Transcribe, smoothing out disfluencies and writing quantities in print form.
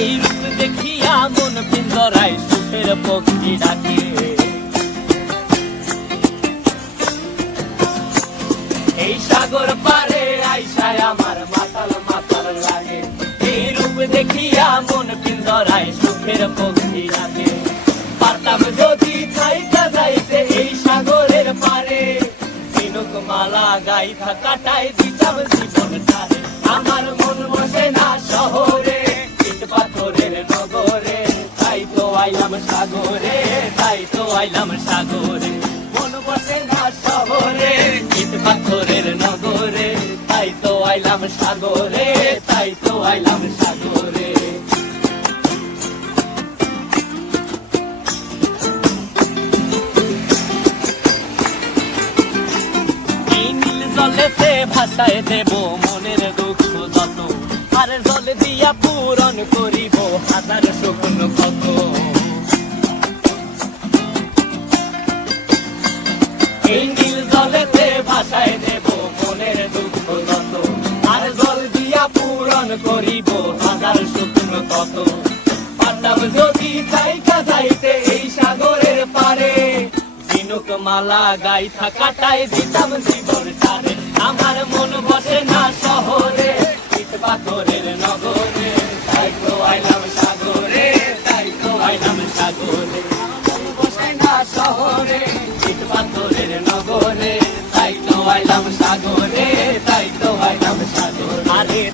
এই রূপ দেখিয়া মন পিঞ্জরায় সুখের পক্ষী ডাকে। এই সাগর পারে আইসায় আমার মাতাল মাতাল লাগে, এই রূপ দেখিয়া মন পিঞ্জরায় সুখের পক্ষী ডাকে। পারতাম যদি থাইকা যাইতে এই সাগরের পারে, ঝিনুক মালা গাইথা কাটাই দিতাম জীবনটারে। আমার মন বসে না শহরে, ইট পাথরের নগরে, তাই তো আইলাম সাগরে, তাই তো আইলাম সাগরে। মন বসে না শহরে, ইট পাথরের নগরে, তাই তো আইলাম সাগরে, তাই তো আইলাম সাগরে। জলেতে ভাসায় দেব মনের দুঃখ যত, আর জল দিয়া পূরণ করিব হাজার স্বপ্ন কত। এই নীল জলেতে ভাসায় দেব মনের দুঃখ যত, আর জল দিয়া পূরণ করিব হাজার স্বপ্ন কত। পারতাম যদি থাইকা যাইতে এই সাগরের পারে, ঝিনুক মালা গাইথা কাটাই দিতাম জীবনটারে। আমার